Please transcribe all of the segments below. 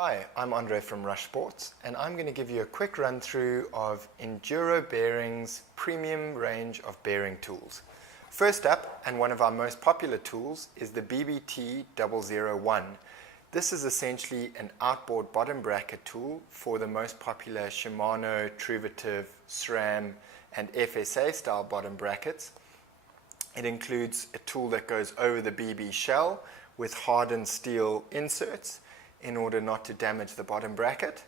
Hi, I'm Andre from Rush Sports, and I'm going to give you a quick run through of Enduro Bearings' premium range of bearing tools. First up, and one of our most popular tools, is the BBT 001. This is essentially an outboard bottom bracket tool for the most popular Shimano, Truvativ, SRAM and FSA style bottom brackets. It includes a tool that goes over the BB shell with hardened steel inserts in order not to damage the bottom bracket.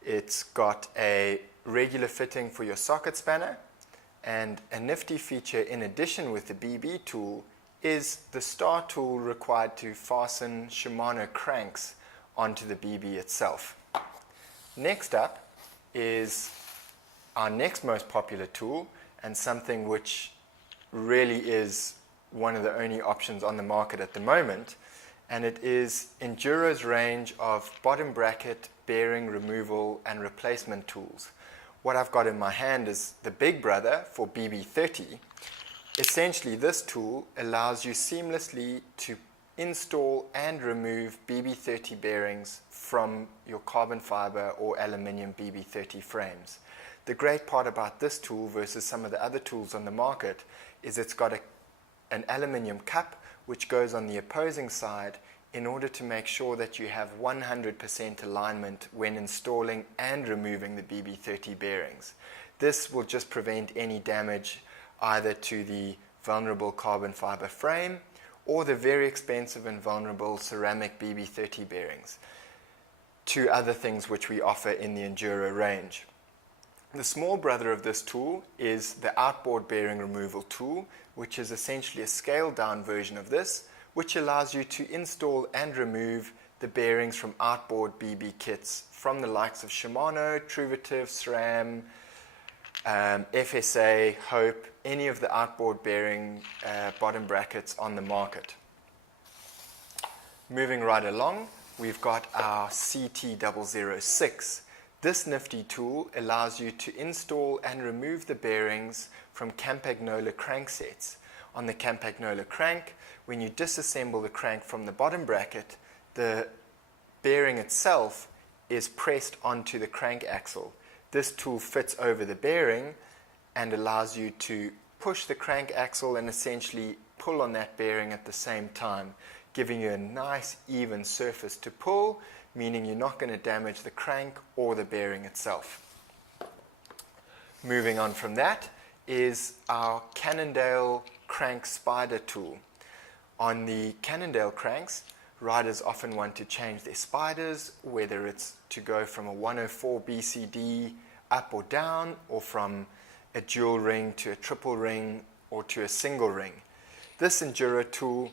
It's got a regular fitting for your socket spanner, and a nifty feature in addition with the BB tool is the star tool required to fasten Shimano cranks onto the BB itself. Next up is our next most popular tool, and something which really is one of the only options on the market at the moment, and it is Enduro's range of bottom bracket bearing removal and replacement tools. What I've got in my hand is the big brother for BB30. Essentially, this tool allows you seamlessly to install and remove BB30 bearings from your carbon fiber or aluminium BB30 frames. The great part about this tool versus some of the other tools on the market is it's got an aluminium cup which goes on the opposing side in order to make sure that you have 100% alignment when installing and removing the BB30 bearings. This will just prevent any damage either to the vulnerable carbon fiber frame or the very expensive and vulnerable ceramic BB30 bearings. Two other things which we offer in the Enduro range. The small brother of this tool is the outboard bearing removal tool, which is essentially a scaled down version of this, which allows you to install and remove the bearings from outboard BB kits from the likes of Shimano, Truvativ, SRAM, FSA, Hope, any of the outboard bearing bottom brackets on the market. Moving right along, we've got our CT006. This nifty tool allows you to install and remove the bearings from Campagnola cranksets. On the Campagnola crank, when you disassemble the crank from the bottom bracket, the bearing itself is pressed onto the crank axle. This tool fits over the bearing and allows you to push the crank axle and essentially pull on that bearing at the same time, giving you a nice even surface to pull, meaning you're not going to damage the crank or the bearing itself. Moving on from that is our Cannondale crank spider tool. On the Cannondale cranks, riders often want to change their spiders, whether it's to go from a 104 BCD up or down, or from a dual ring to a triple ring, or to a single ring. This Enduro tool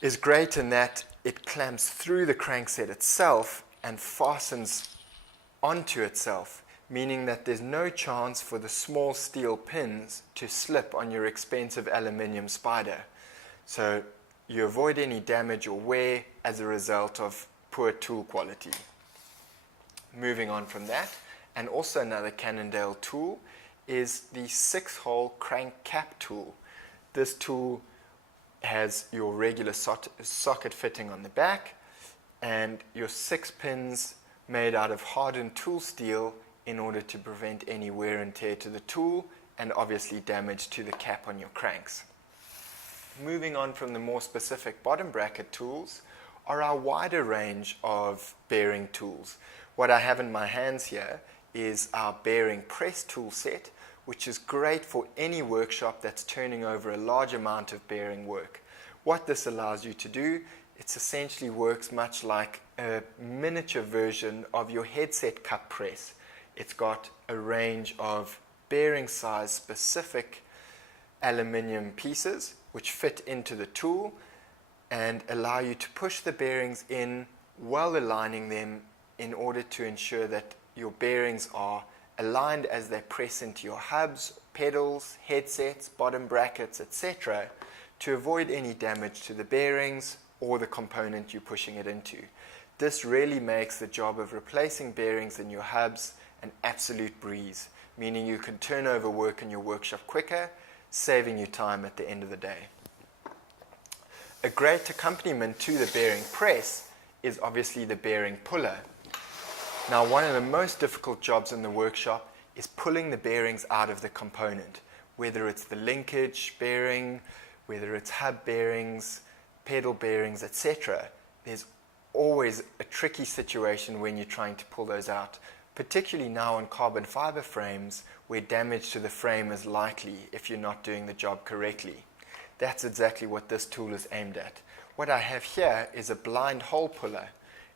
is great in that it clamps through the crankset itself and fastens onto itself, meaning that there's no chance for the small steel pins to slip on your expensive aluminium spider. So you avoid any damage or wear as a result of poor tool quality. Moving on from that, and also another Cannondale tool, is the 6-hole crank cap tool. This tool has your regular socket fitting on the back and your 6 pins made out of hardened tool steel in order to prevent any wear and tear to the tool and obviously damage to the cap on your cranks. Moving on from the more specific bottom bracket tools are our wider range of bearing tools. What I have in my hands here is our bearing press tool set, which is great for any workshop that's turning over a large amount of bearing work. What this allows you to do, it essentially works much like a miniature version of your headset cup press. It's got a range of bearing size specific aluminium pieces which fit into the tool and allow you to push the bearings in while aligning them in order to ensure that your bearings are aligned as they press into your hubs, pedals, headsets, bottom brackets, etc., to avoid any damage to the bearings or the component you're pushing it into. This really makes the job of replacing bearings in your hubs an absolute breeze, meaning you can turn over work in your workshop quicker, saving you time at the end of the day. A great accompaniment to the bearing press is obviously the bearing puller. Now, one of the most difficult jobs in the workshop is pulling the bearings out of the component, whether it's the linkage bearing, whether it's hub bearings, pedal bearings, etc. There's always a tricky situation when you're trying to pull those out, particularly now on carbon fiber frames where damage to the frame is likely if you're not doing the job correctly. That's exactly what this tool is aimed at. What I have here is a blind hole puller.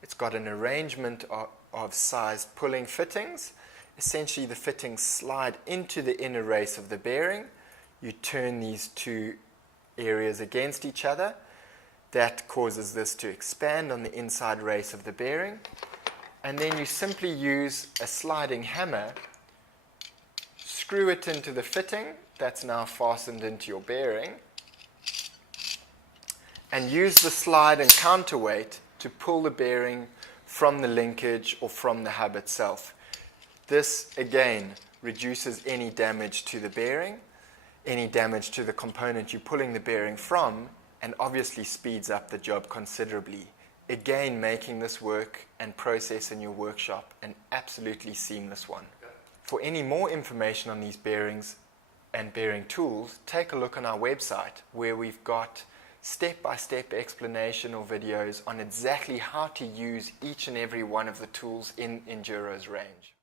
It's got an arrangement of sized pulling fittings. Essentially, the fittings slide into the inner race of the bearing. You turn these two areas against each other. That causes this to expand on the inside race of the bearing. And then you simply use a sliding hammer, screw it into the fitting that's now fastened into your bearing, and use the slide and counterweight to pull the bearing from the linkage or from the hub itself. This, again, reduces any damage to the bearing, any damage to the component you're pulling the bearing from, and obviously speeds up the job considerably. Again, making this work and process in your workshop an absolutely seamless one. For any more information on these bearings and bearing tools, take a look on our website where we've got step-by-step explanation or videos on exactly how to use each and every one of the tools in Enduro's range.